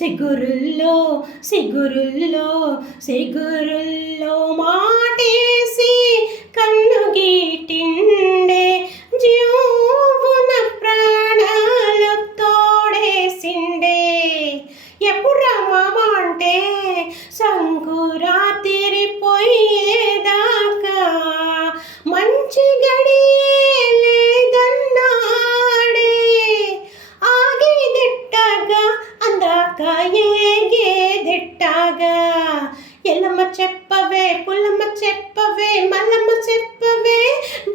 సిగురుల్లో సిగురుల్లో సిగురుల్లో మాటేసి కన్ను గీటిండే జీవున ప్రాణాలు తోడేసిండే. ఎప్పుడు మామ అంటే సంకురాతిరి పోయేదాకా మంచి గడియే లేదన్నాడే. ఆగేదిట్టగా అందాక ఏగేదిట్టగా. ఎల్లమ్మ చెప్పవే పుల్లమ్మ చెప్పవే మల్లమ్మ చెప్పవే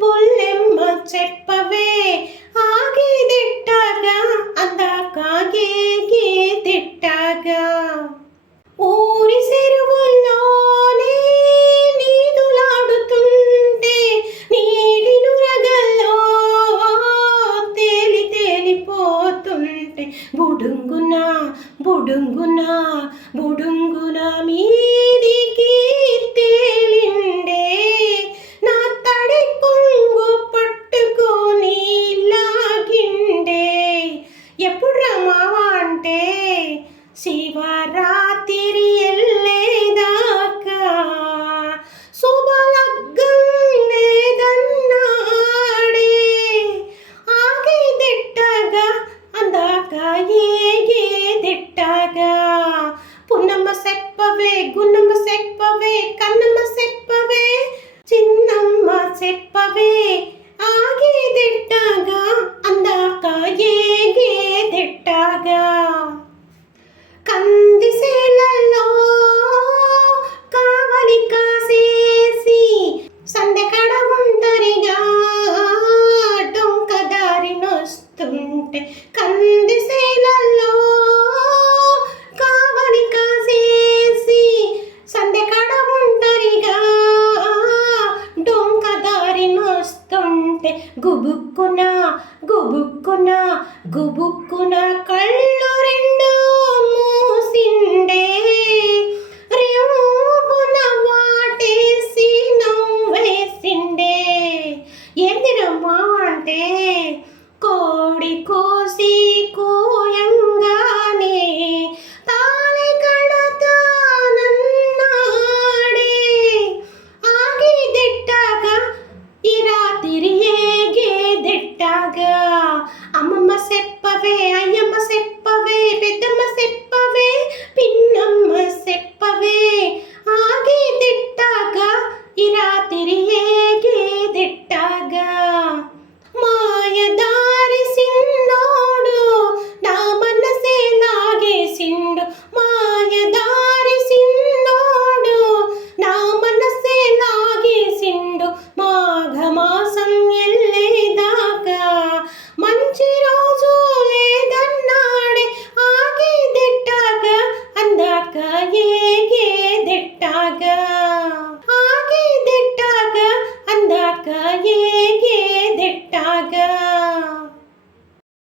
బుల్లెమ్మ చెప్పవే. ఆగేదిట్టగా అందాక ఏగేదిట్టగా. ఊరి చెరువుల్లోనే నీదులాడుతుంటే నీటి నురగల్లో తేలి తేలిపోతుంటే బుడుంగున బుడుంగున బుడుంగున మీదికి తేలిండే. నా తడి కొంగు పట్టుకొని లాగిండే. ఎప్పుడు మావా అంటే శివరాత్రి ఎల్లేదాకా శుభలగ్గం లేదన్నాడే. ఆగేదిట్టగా అందాక ఏగేదిట్టగా. పున్నమ్మ చెప్పవే గున్నమ్మ చెప్పవే కన్నమ్మ చెప్పవే చిన్నమ్మ చెప్పవే. ఆగేదిట్టగా అందాక ఏగేదిట్టగా. కందిసేలలో కావలి కాసేసి సందెకడ ఒంటరిగా డొంకదారి నొస్తుంటే. కందిసేలలో కావలి కాసేసి సందెకడ ఒంటరిగా డొంకదారి నొస్తుంటే గుబుక్కున గుబుక్కున గుబుక్కున కళ్ళు రెండు మూసిండే. రేవున వాటేసి నవ్వేసిండే. ఏందిరమ్మా అంటే కోడి కోసి కోయంగానే తాళి కడతానన్నాడే. ఆగేదిట్టగా ఈ రాత్రి ఏగేదిట్టగా. అమ్మమ్మ చెప్పవే అయ్యమ్మ చెప్పవే పెద్దమ్మ చెప్పవే పిన్నమ్మ చెప్పవే. ఆగేదిట్టగా ఈ రాత్రి ఏగేదిట్టగా. మాయదారి సిన్నోడు నా మనసే లాగేసిండు. మాయదారి సిన్నోడు నా మనసే లాగేసిండు. మాఘమాసం ఎల్లేదాకా మంచి రోజు లేదన్నాడే. ఆగేదిట్టగా అందాక ఏగేదిట్టగా. ఆగేదిట్టగా అందాక